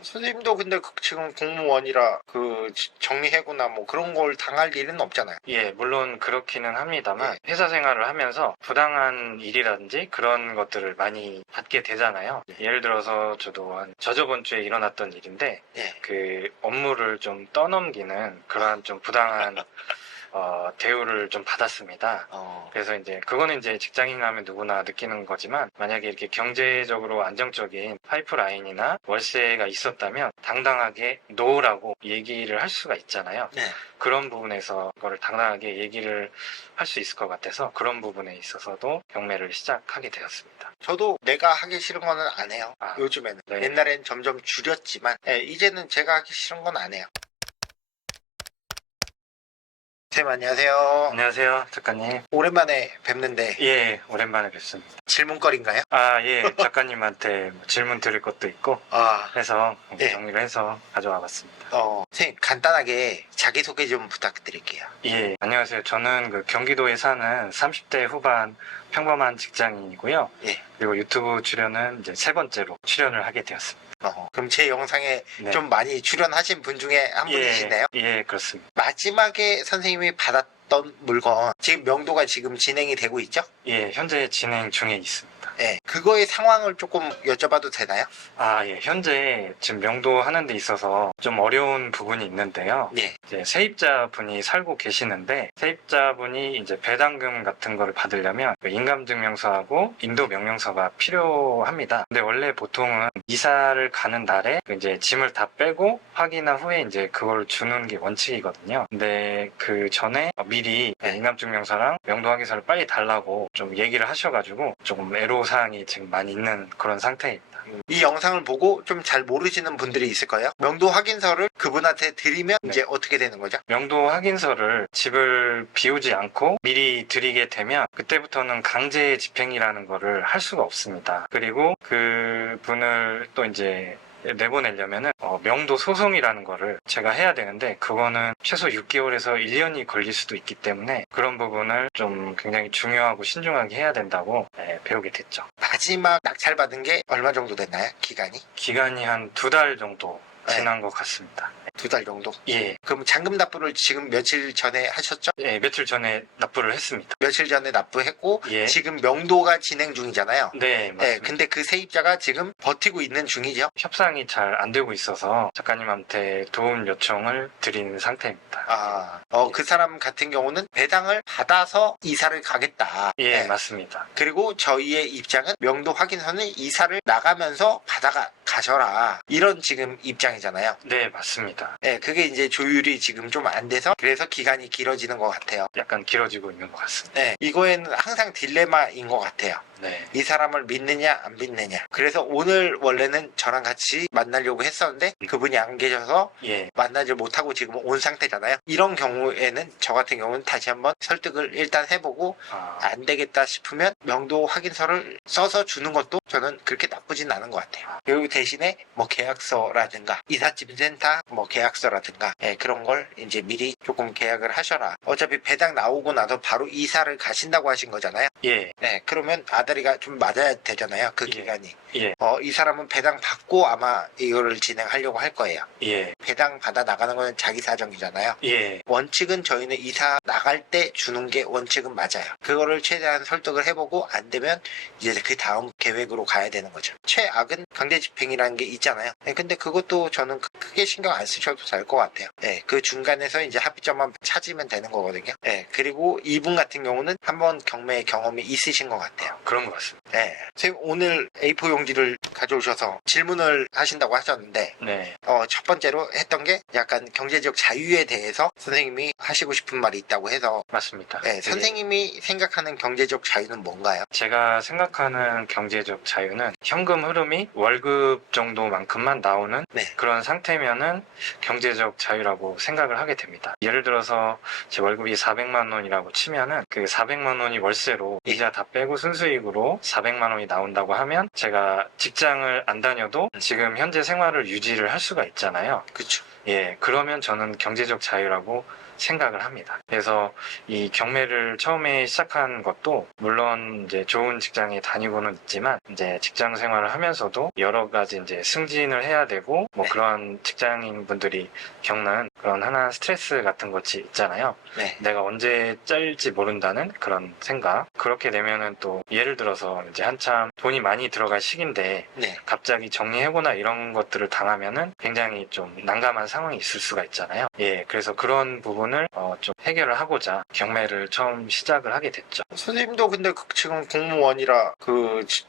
선생님도 근데 지금 공무원이라 정리해고나 뭐 그런 걸 당할 일은 없잖아요. 예, 물론 그렇기는 합니다만 회사 생활을 하면서 부당한 일이라든지 그런 것들을 많이 받게 되잖아요. 예를 들어서 저도 저저번 주에 일어났던 일인데 그 업무를 좀 떠넘기는 그러한 좀 부당한 대우를 좀 받았습니다. 그래서 이제 그거는 이제 직장인이라면 누구나 느끼는 거지만, 만약에 이렇게 경제적으로 안정적인 파이프라인이나 월세가 있었다면 당당하게 노라고 얘기를 할 수가 있잖아요. 그런 부분에서 그거를 당당하게 얘기를 할 수 있을 것 같아서 그런 부분에 있어서도 경매를 시작하게 되었습니다. 저도 내가 하기 싫은 거는 안 해요. 요즘에는. 네. 옛날엔 점점 줄였지만 이제는 제가 하기 싫은 건 안 해요. 선생님 안녕하세요. 안녕하세요, 작가님. 오랜만에 뵙는데 예, 오랜만에 뵙습니다. 질문거리인가요? 예, 작가님한테 질문 드릴 것도 있고 해서 정리를 해서 가져와 봤습니다. 선생님 간단하게 자기소개 좀 부탁드릴게요. 예, 안녕하세요. 저는 그 경기도에 사는 30대 후반 평범한 직장인이고요. 그리고 유튜브 출연은 이제 3번째로 출연을 하게 되었습니다. 그럼 제 영상에 좀 많이 출연하신 분 중에 한 분이시네요? 예, 그렇습니다. 마지막에 선생님이 받았던 물건, 지금 명도가 지금 진행이 되고 있죠? 예, 현재 진행 중에 있습니다. 그거의 상황을 조금 여쭤봐도 되나요? 예, 현재 지금 명도 하는 데 있어서 좀 어려운 부분이 있는데요. 이제 세입자분이 살고 계시는데, 세입자분이 이제 배당금 같은 거를 받으려면 인감증명서하고 인도명령서가 필요합니다. 근데 원래 보통은 이사를 가는 날에 이제 짐을 다 빼고 확인한 후에 이제 그걸 주는 게 원칙이거든요. 근데 그 전에 미리 인감증명서랑 명도확인서를 빨리 달라고 좀 얘기를 하셔가지고 조금 애로사항이 지금 많이 있는 그런 상태입니다. 이 영상을 보고 좀 잘 모르시는 분들이 있을 거예요. 명도 확인서를 그분한테 드리면 이제 어떻게 되는 거죠? 명도 확인서를 집을 비우지 않고 미리 드리게 되면 그때부터는 강제 집행이라는 거를 할 수가 없습니다. 그리고 그 분을 또 이제 내보내려면은 명도 소송이라는 거를 제가 해야 되는데, 그거는 최소 6개월에서 1년이 걸릴 수도 있기 때문에 그런 부분을 좀 굉장히 중요하고 신중하게 해야 된다고 배우게 됐죠. 마지막 낙찰받은 게 얼마 정도 됐나요? 기간이 한 2달 정도 지난 것 같습니다. 2달 정도? 예. 그럼 잔금 납부를 지금 며칠 전에 하셨죠? 예, 며칠 전에 납부를 했습니다. 며칠 전에 납부했고 지금 명도가 진행 중이잖아요. 네, 맞습니다. 근데 그 세입자가 지금 버티고 있는 중이죠? 협상이 잘 안 되고 있어서 작가님한테 도움 요청을 드린 상태입니다. 그 사람 같은 경우는 배당을 받아서 이사를 가겠다. 예, 맞습니다. 그리고 저희의 입장은 명도 확인서는 이사를 나가면서 가져라. 이런 지금 입장이잖아요. 네, 맞습니다. 그게 이제 조율이 지금 좀 안 돼서 그래서 기간이 길어지는 것 같아요. 약간 길어지고 있는 것 같습니다. 이거에는 항상 딜레마인 것 같아요. 이 사람을 믿느냐 안 믿느냐. 그래서 오늘 원래는 저랑 같이 만나려고 했었는데 그분이 안 계셔서 만나지 못하고 지금 온 상태잖아요. 이런 경우에는 저 같은 경우는 다시 한번 설득을 일단 해보고 안 되겠다 싶으면 명도 확인서를 써서 주는 것도 저는 그렇게 나쁘진 않은 것 같아요. 그리고 대신에 뭐 계약서라든가 이삿짐 센터 뭐 계약서라든가 그런 걸 이제 미리 조금 계약을 하셔라. 어차피 배당 나오고 나서 바로 이사를 가신다고 하신 거잖아요. 그러면 아다리가 좀 맞아야 되잖아요. 그 기간이. 이 사람은 배당 받고 아마 이거를 진행하려고 할 거예요. 배당 받아 나가는 거는 자기 사정이잖아요. 원칙은 저희는 이사 나갈 때 주는 게 원칙은 맞아요. 그거를 최대한 설득을 해보고 안 되면 이제 그 다음 계획으로 가야 되는 거죠. 최악은 강제 집행이라는 게 있잖아요. 근데 그것도 저는 크게 신경 안 쓰셔도 될 것 같아요. 그 중간에서 이제 합의점만 찾으면 되는 거거든요. 그리고 이분 같은 경우는 한번 경매 경험이 있으신 것 같아요. 그런 것 같습니다. 선생님 오늘 A4 용지를 가져오셔서 질문을 하신다고 하셨는데 첫 번째로 했던 게 약간 경제적 자유에 대해서 선생님이 하시고 싶은 말이 있다고 해서. 맞습니다. 선생님이 생각하는 경제적 자유는 뭔가요? 제가 생각하는 경제적 자유는 현금 흐름이 월급 정도만큼만 나오는 그런 상태면은 경제적 자유라고 생각을 하게 됩니다. 예를 들어서 제 월급이 400만 원이라고 치면은 그 400만 원이 월세로 이자 다 빼고 순수익으로 400만 원이 나온다고 하면 제가 직장을 안 다녀도 지금 현재 생활을 유지를 할 수가 있잖아요. 그렇죠. 그러면 저는 경제적 자유라고 생각을 합니다. 그래서 이 경매를 처음에 시작한 것도 물론 이제 좋은 직장에 다니고는 있지만 이제 직장 생활을 하면서도 여러 가지 이제 승진을 해야 되고 뭐 네. 그런 직장인 분들이 겪는 그런 하나 스트레스 같은 것이 있잖아요. 네. 내가 언제 잘릴지 모른다는 그런 생각. 그렇게 되면은 또 예를 들어서 이제 한참 돈이 많이 들어갈 시기인데 네. 갑자기 정리해고나 이런 것들을 당하면은 굉장히 좀 난감한 상황이 있을 수가 있잖아요. 예, 그래서 그런 부분을 좀 해결을 하고자 경매를 처음 시작을 하게 됐죠. 선생님도 근데 지금 공무원이라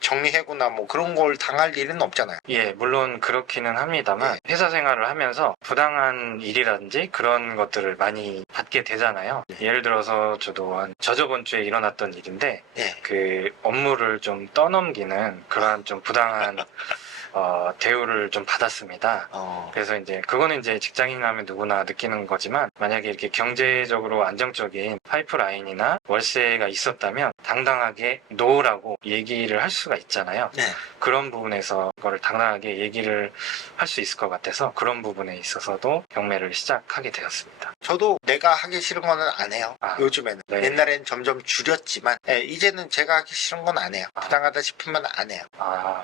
정리해고나 뭐 그런 걸 당할 일은 없잖아요. 예, 물론 그렇기는 합니다만 회사 생활을 하면서 부당한 일이라든지 그런 것들을 많이 받게 되잖아요. 예를 들어서 저도 저저번 주에 일어났던 일인데 그 업무를 좀 떠넘기는 그러한 좀 부당한 대우를 좀 받았습니다. 그래서 이제 그거는 이제 직장인 하면 누구나 느끼는 거지만 만약에 이렇게 경제적으로 안정적인 파이프라인이나 월세가 있었다면 당당하게 노라고 얘기를 할 수가 있잖아요. 네. 그런 부분에서 그거를 당당하게 얘기를 할 수 있을 것 같아서 그런 부분에 있어서도 경매를 시작하게 되었습니다. 저도 내가 하기 싫은 거는 안 해요. 요즘에는. 네. 옛날엔 점점 줄였지만 이제는 제가 하기 싫은 건 안 해요. 부당하다 싶으면 안 해요.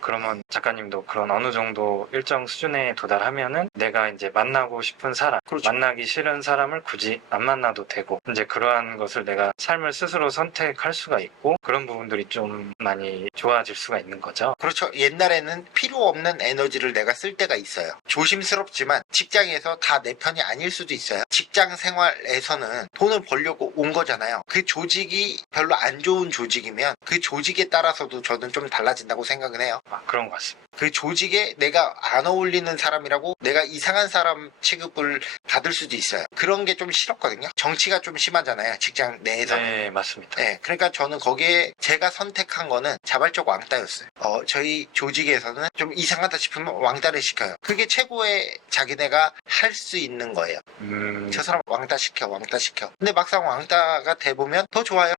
그러면 작가님도 그런 어느 정도 일정 수준에 도달하면은 내가 이제 만나고 싶은 사람, 그렇죠. 만나기 싫은 사람을 굳이 안 만나도 되고 이제 그러한 것을 내가 삶을 스스로 선택할 수가 있고 그런 부분들이 좀 많이 좋아질 수가 있는 거죠. 그렇죠. 옛날에는 필요 없는 에너지를 내가 쓸 때가 있어요. 조심스럽지만 직장에서 다 내 편이 아닐 수도 있어요. 직장 생활에서는 돈을 벌려고 온 거잖아요. 그 조직이 별로 안 좋은 조직이면 그 조직에 따라서도 저는 좀 달라진다고 생각은 해요. 그런 것 같습니다. 그 조직에 내가 안 어울리는 사람이라고 내가 이상한 사람 취급을 받을 수도 있어요. 그런 게 좀 싫었거든요. 정치가 좀 심하잖아요. 직장 내에서. 네, 맞습니다. 네, 그러니까 저는 거기에 제가 선택한 거는 자발적 왕따였어요. 저희 조직에서는 좀 이상하다 싶으면 왕따를 시켜요. 그게 최고의 자기네가 할 수 있는 거예요. 저 사람 왕따 시켜. 근데 막상 왕따가 돼보면 더 좋아요.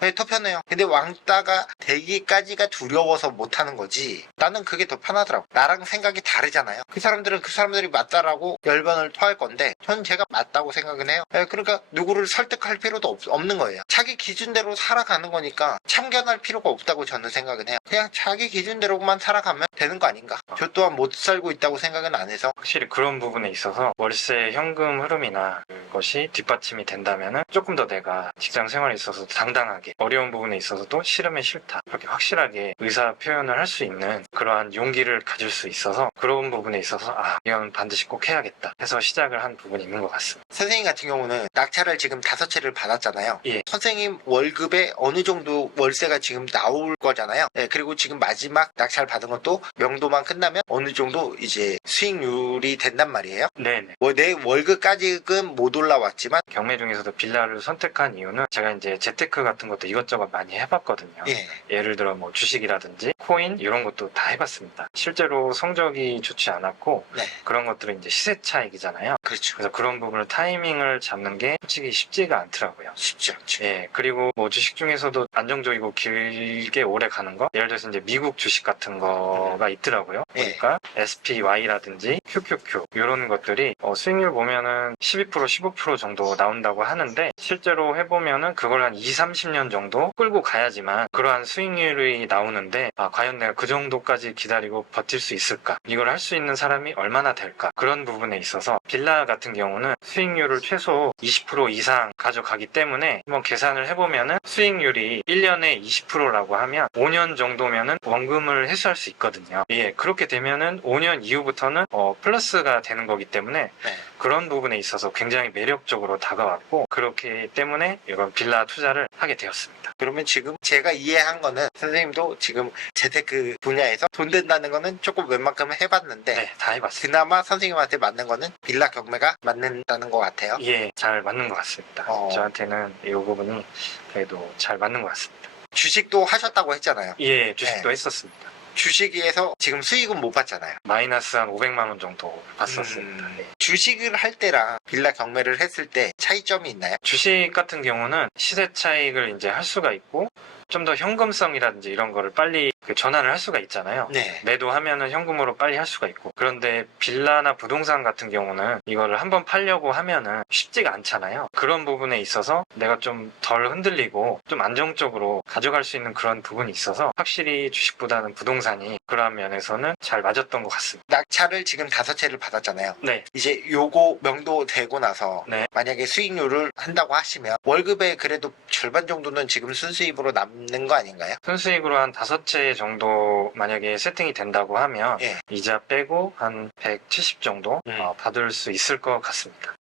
네, 더 편해요. 근데 왕따가 되기까지가 두려워서 못하는 거지. 나는 그게 더 편하더라고. 나랑 생각이 다르잖아요. 그 사람들은 그 사람들이 맞다라고 열변을 토할 건데 전 제가 맞다고 생각은 해요. 그러니까 누구를 설득할 필요도 없는 거예요. 자기 기준대로 살아가는 거니까 참견할 필요가 없다고 저는 생각은 해요. 그냥 자기 기준대로만 살아가면 되는 거 아닌가. 저 또한 못 살고 있다고 생각은 안 해서. 확실히 그런 부분에 있어서 월세 현금 흐름이나 그것이 뒷받침이 된다면은 조금 더 내가 직장 생활에 있어서 당당하게 어려운 부분에 있어서도 싫으면 싫다 그렇게 확실하게 의사 표현을 할 수 있는 그러한 용기를 가질 수 있어서 그런 부분에 있어서 이건 반드시 꼭 해야겠다 해서 시작을 한 부분이 있는 것 같습니다. 선생님 같은 경우는 낙찰을 지금 5채를 받았잖아요. 예. 선생님 월급에 어느 정도 월세가 지금 나올 거잖아요. 그리고 지금 마지막 낙찰 받은 것도 명도만 끝나면 어느 정도 이제 수익률이 된단 말이에요. 네네. 내 월급까지는 못 올라왔지만 경매 중에서도 빌라를 선택한 이유는 제가 이제 재테크 같은 것도 이것저것 많이 해봤거든요. 예를 들어 뭐 주식이라든지 코인 이런 것도 다 해봤습니다. 실제로 성적이 좋지 않았고 그런 것들은 이제 시세 차익이잖아요. 그렇죠. 그래서 그런 부분을 타이밍을 잡는 게 솔직히 쉽지가 않더라고요. 쉽지 않죠. 그리고 뭐 주식 중에서도 안정적이고 길게 오래 가는 거 예를 들어서 이제 미국 주식 같은 거가 있더라고요. 보니까 SPY라든지 QQQ 이런 것들이 수익률 보면은 12% 15% 정도 나온다고 하는데 실제로 해보면은 그걸 한 20-30년 정도 끌고 가야지만 그러한 수익률이 나오는데 과연 내가 그 정도까지 기다리고 버틸 수 있을까? 이걸 할 수 있는 사람이 얼마나 될까? 그런 부분에 있어서 빌라 같은 경우는 수익률을 최소 20% 이상 가져가기 때문에 한번 계산을 해보면은 수익률이 1년에 20%라고 하면 5년 정도면은 원금을 회수할 수 있거든요. 그렇게 되면은 5년 이후부터는 플러스가 되는 거기 때문에 그런 부분에 있어서 굉장히 매력적으로 다가왔고 그렇기 때문에 이런 빌라 투자를 하게 되었습니다. 그러면 지금 제가 이해한 거는 선생님도 지금 재테크 분야에서 돈 된다는 거는 조금 웬만큼 해봤는데 다 해봤습니다. 그나마 선생님한테 맞는 거는 빌라 경매가 맞는다는 것 같아요. 잘 맞는 것 같습니다. 저한테는 이 부분이 그래도 잘 맞는 것 같습니다. 주식도 하셨다고 했잖아요. 주식도 했었습니다. 주식에서 지금 수익은 못 봤잖아요. 마이너스 한 500만 원 정도 봤었습니다. 주식을 할 때랑 빌라 경매를 했을 때 차이점이 있나요? 주식 같은 경우는 시세 차익을 이제 할 수가 있고 좀 더 현금성이라든지 이런 거를 빨리 그 전환을 할 수가 있잖아요. 네. 매도하면은 현금으로 빨리 할 수가 있고. 그런데 빌라나 부동산 같은 경우는 이거를 한번 팔려고 하면은 쉽지가 않잖아요. 그런 부분에 있어서 내가 좀 덜 흔들리고 좀 안정적으로 가져갈 수 있는 그런 부분이 있어서 확실히 주식보다는 부동산이 그러한 면에서는 잘 맞았던 것 같습니다. 낙찰을 지금 5채를 받았잖아요. 네. 이제 요거 명도되고 나서 네. 만약에 수익률을 한다고 하시면 월급의 그래도 절반 정도는 지금 순수입으로 남는 거 아닌가요? 순수익으로 한 5채 정도 만약에 세팅이 된다고 하면 예. 이자 빼고 한 170 정도 받을 수 있을 것 같습니다.